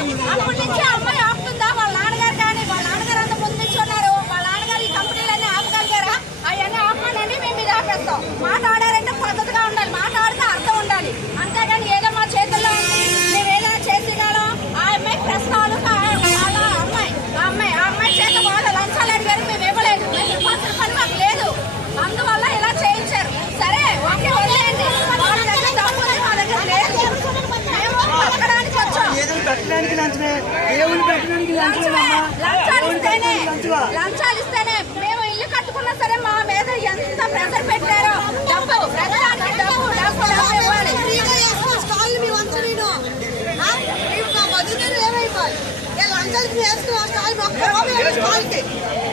అప్పటి నుంచి అమ్మాయి ఆపుతుందా? వాళ్ళ నాన్నగారు కానీ వాళ్ళ నాన్నగారు అంతా ముందు నుంచి ఉన్నారు. వాళ్ళ నాన్నగారు ఈ కంపెనీలన్నీ ఆపగలిగారా? అవన్నీ ఆపమనండి, మేము ఇది ఆపేస్తాం. మాట్లాడారంటే పద్ధతిగా ఉండాలి, మాట్లాడితే అర్థం ఉండాలి. అంతేగాని ఏదో మా చేతుల్లో ఉంది మేము ఏదైనా చేసేయగలం. ఆ అమ్మాయి ప్రశ్న ఆ అమ్మాయి చేత వాళ్ళు లంచాలు అడిగారు, మేము ఇవ్వలేదు. పని మాకు లేదు, అందువల్ల ఇలా చేయించారు. సరే ఓకే వదిలేయండి, వాళ్ళ దగ్గర డబ్బు ఉంది, మా దగ్గర లేదు. మేము పక్కడానికి వచ్చాం. లంచాలు ఇస్తేనే మేము ఇల్లు కట్టుకున్నా సరే మా మీద ఎంత ప్రెజర్ పెట్టారో. డబ్బు ప్రజలానికి డబ్బు డబ్బు డబ్బు ఇవ్వాలి.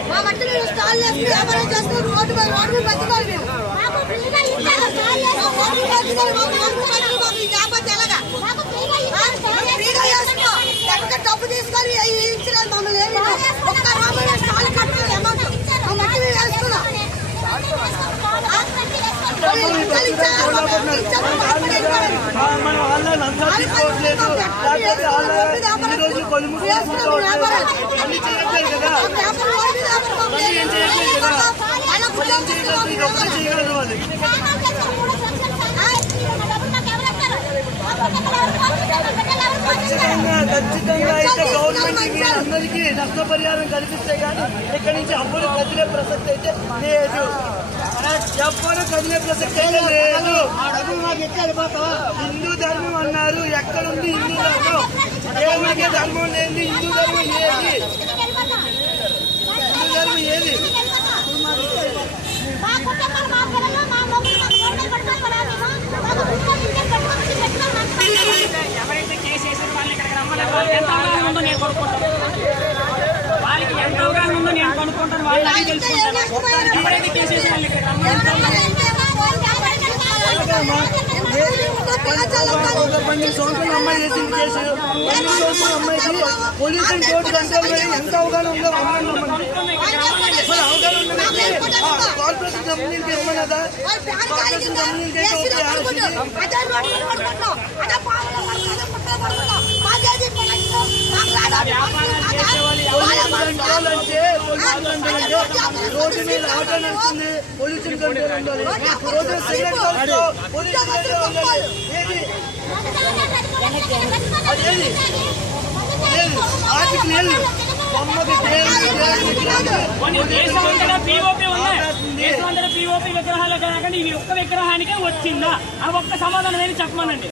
మా మట్టి మేము స్టాల్ వేసుకుని వ్యాపారం చేసుకుని రోడ్డు బతుకోవాలి. మేము డబ్బు తీసుకొని ఇన్సూరెన్స్ మమ్మల్ని ఏమి ఒక్క రూపాయి స్టాల్ కట్టలేదు. అమౌంట్ మా మట్టి మేము వేసుకున్నాం. ఖచ్చితంగా అయితే గవర్నమెంట్ అందరికీ నష్టపరిహారం కల్పిస్తే కానీ ఇక్కడి నుంచి అప్పులు కదిలే ప్రసక్తి అయితే లేదు. ఎవ్వరు కదిలే ప్రసక్తి అయితే లేదు. హిందూ ధర్మం అన్నారు, ఎక్కడుంది హిందూ ధర్మం? దేవుడికి ధర్మం లేదు, హిందూ ధర్మం ఏది? హిందూ ధర్మం ఏది? ఎవరైతే కేసు వేసారో వాళ్ళు ఇక్కడికి రమ్మన్నారు. వాళ్ళకి ఎంత అవగాహన ఉందో నేను కొనుక్కుంటాను. వాళ్ళకి ఎంత అవగాహన ఉందో నేను కొనుక్కుంటాను. వాళ్ళు అడిగి తెలుసుకుంటాను. ఎవరైతే కేసు వేసారో వాళ్ళు ఇక్కడ రమ్మన్నారు. 12 సంవత్సరాల అమ్మాయి చేసిన కేసు, 12 సంవత్సరాల అమ్మాయికి పొల్యూషన్ కోర్టు కంట్రోల్ మీద ఎంత అవగాహన ఉందో అవగాహన కార్పొరేషన్ కంపెనీకి ఇవ్వమన్నదా? కార్పొరేషన్ కంపెనీకి రోడ్డు మీద ఆటో నడుస్తుంది, పొల్యూషన్ కంట్రోల్ ఉండాలి. రోజు సిగరెట్ పొల్యూషన్ కంట్రోల్ ఉండాలి. అదేది లేదు, ఆర్టికల్ లేదు. POP విగ్రహాలు కానీ ఈ ఒక్క విగ్రహానికే వచ్చిందా? ఆ ఒక్క సమాధానం ఏమి చెప్పమనండి.